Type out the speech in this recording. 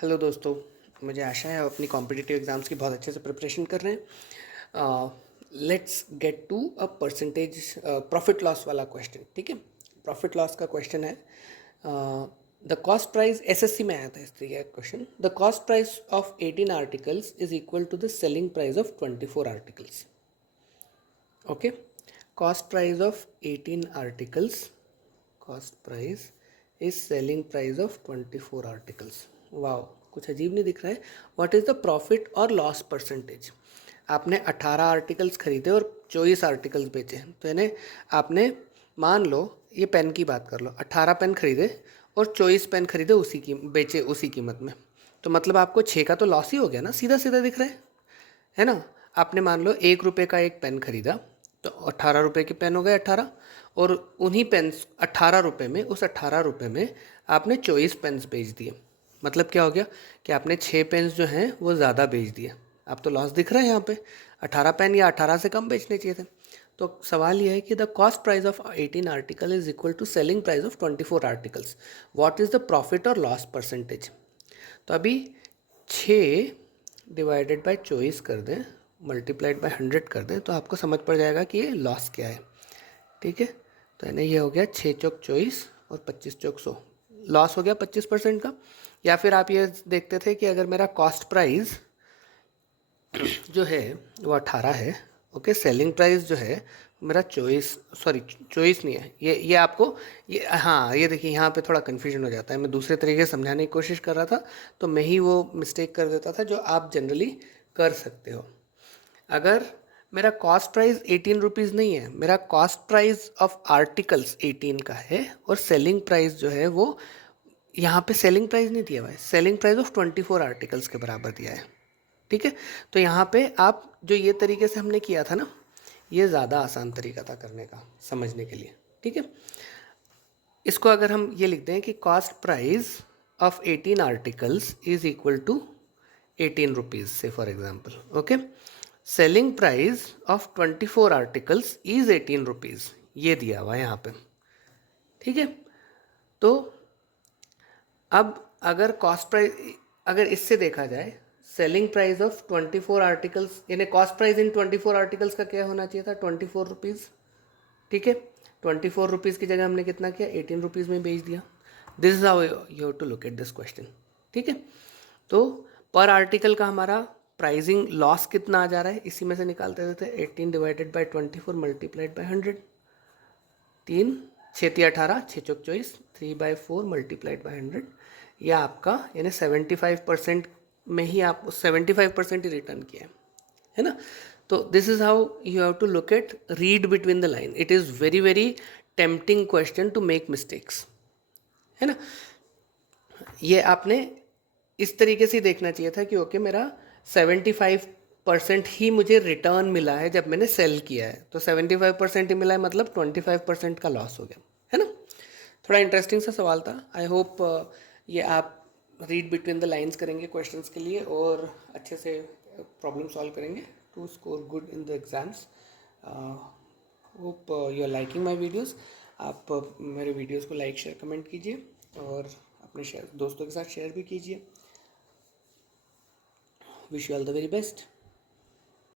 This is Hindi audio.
हेलो दोस्तों, मुझे आशा है आप अपनी कॉम्पिटिटिव एग्ज़ाम्स की बहुत अच्छे से प्रिपरेशन कर रहे हैं। Let's get to a percentage profit loss वाला क्वेश्चन। ठीक है, प्रॉफिट लॉस का क्वेश्चन है। द कॉस्ट प्राइस एसएससी में आया था इस तरीके का question. The cost price of 18 articles is equal to the selling price of 24 articles. Okay, cost price of 18 articles, cost price is selling price of 24 articles. Wow, कुछ अजीब नहीं दिख रहा है। व्हाट इज़ द प्रॉफिट और लॉस परसेंटेज? आपने 18 आर्टिकल्स खरीदे और 24 आर्टिकल्स बेचे, तो यानी आपने, मान लो ये पेन की बात कर लो, 18 पेन खरीदे और 24 पेन खरीदे उसी की बेचे उसी कीमत में, तो मतलब आपको 6 का तो लॉस ही हो गया ना, सीधा सीधा दिख रहा है ना। आपने मान लो 1 रुपये का एक पेन खरीदा, तो 18 रुपये के पेन हो गए 18, और उन्हीं पेन 18 रुपये में, उस 18 रुपये में आपने 24 पेन्स बेच दिए। मतलब क्या हो गया कि आपने 6 पेन्स जो हैं वो ज़्यादा बेच दिए। अब तो लॉस दिख रहा है यहाँ पे, 18 पेन या 18 से कम बेचने चाहिए थे। तो सवाल यह है कि the cost price of 18 article is equal to selling price of 24 articles, what is the profit और लॉस परसेंटेज। तो अभी 6 डिवाइडेड बाय 24 कर दें, मल्टीप्लाइड बाय 100 कर दें, तो आपको समझ पड़ जाएगा कि ये लॉस क्या है। ठीक है, तो यानी ये हो गया 6 चौक 24 और 25 चौक 100, लॉस हो गया 25% का। या फिर आप ये देखते थे कि अगर मेरा कॉस्ट प्राइस जो है वो 18 है, ओके, सेलिंग प्राइस जो है मेरा 24 नहीं है, ये आपको, ये हाँ, ये देखिए यहाँ पे थोड़ा कन्फ्यूजन हो जाता है। मैं दूसरे तरीके से समझाने की कोशिश कर रहा था, तो मैं ही वो मिस्टेक कर देता था जो आप जनरली कर सकते हो। अगर मेरा कॉस्ट प्राइस 18 रुपीज़ नहीं है, मेरा कॉस्ट प्राइस ऑफ आर्टिकल्स 18 का है, और सेलिंग प्राइस जो है वो, यहाँ पे सेलिंग प्राइस नहीं दिया हुआ है, सेलिंग प्राइस ऑफ 24 आर्टिकल्स के बराबर दिया है। ठीक है, तो यहाँ पे आप जो ये तरीके से हमने किया था ना, ये ज़्यादा आसान तरीका था करने का, समझने के लिए। ठीक है, इसको अगर हम ये लिख दें कि cost price of 18 articles is equal to 18 rupees से, for example, okay, selling price of 24 articles is 18 rupees, ये दिया हुआ है यहाँ पे। ठीक है, तो अब अगर कॉस्ट प्राइस, अगर इससे देखा जाए, सेलिंग प्राइस ऑफ 24 आर्टिकल्स, यानी कॉस्ट प्राइस इन 24 आर्टिकल्स का क्या होना चाहिए था, 24 रुपीज़। ठीक है, 24 रुपीज़ की जगह हमने कितना किया, 18 रुपीज़ में बेच दिया। This is how you have to look at this question. ठीक है, तो पर आर्टिकल का हमारा प्राइसिंग लॉस कितना आ जा रहा है, इसी में से निकालते रहते हैं। 18 divided by 24 multiplied by 100, 3 6 18, 6 Chowk 24, 3/4 multiplied by 100, यह आपका यानी 75% में ही आप 75% ही रिटर्न किया है ना। तो this is how you have to look at, read between the line. It is very very tempting question to make mistakes, है ना। ये आपने इस तरीके से देखना चाहिए था कि ओके, मेरा 75% ही मुझे रिटर्न मिला है जब मैंने सेल किया है, तो 75% ही मिला है, मतलब 25% का लॉस हो गया, है ना। थोड़ा इंटरेस्टिंग सा सवाल था। आई होप ये आप रीड बिटवीन द लाइंस करेंगे क्वेश्चंस के लिए, और अच्छे से प्रॉब्लम सॉल्व करेंगे to score good in the exams. Hope you are liking my videos. आप मेरे वीडियोज़ को लाइक शेयर कमेंट कीजिए, और अपने दोस्तों के साथ शेयर भी कीजिए। Wish you all the very best.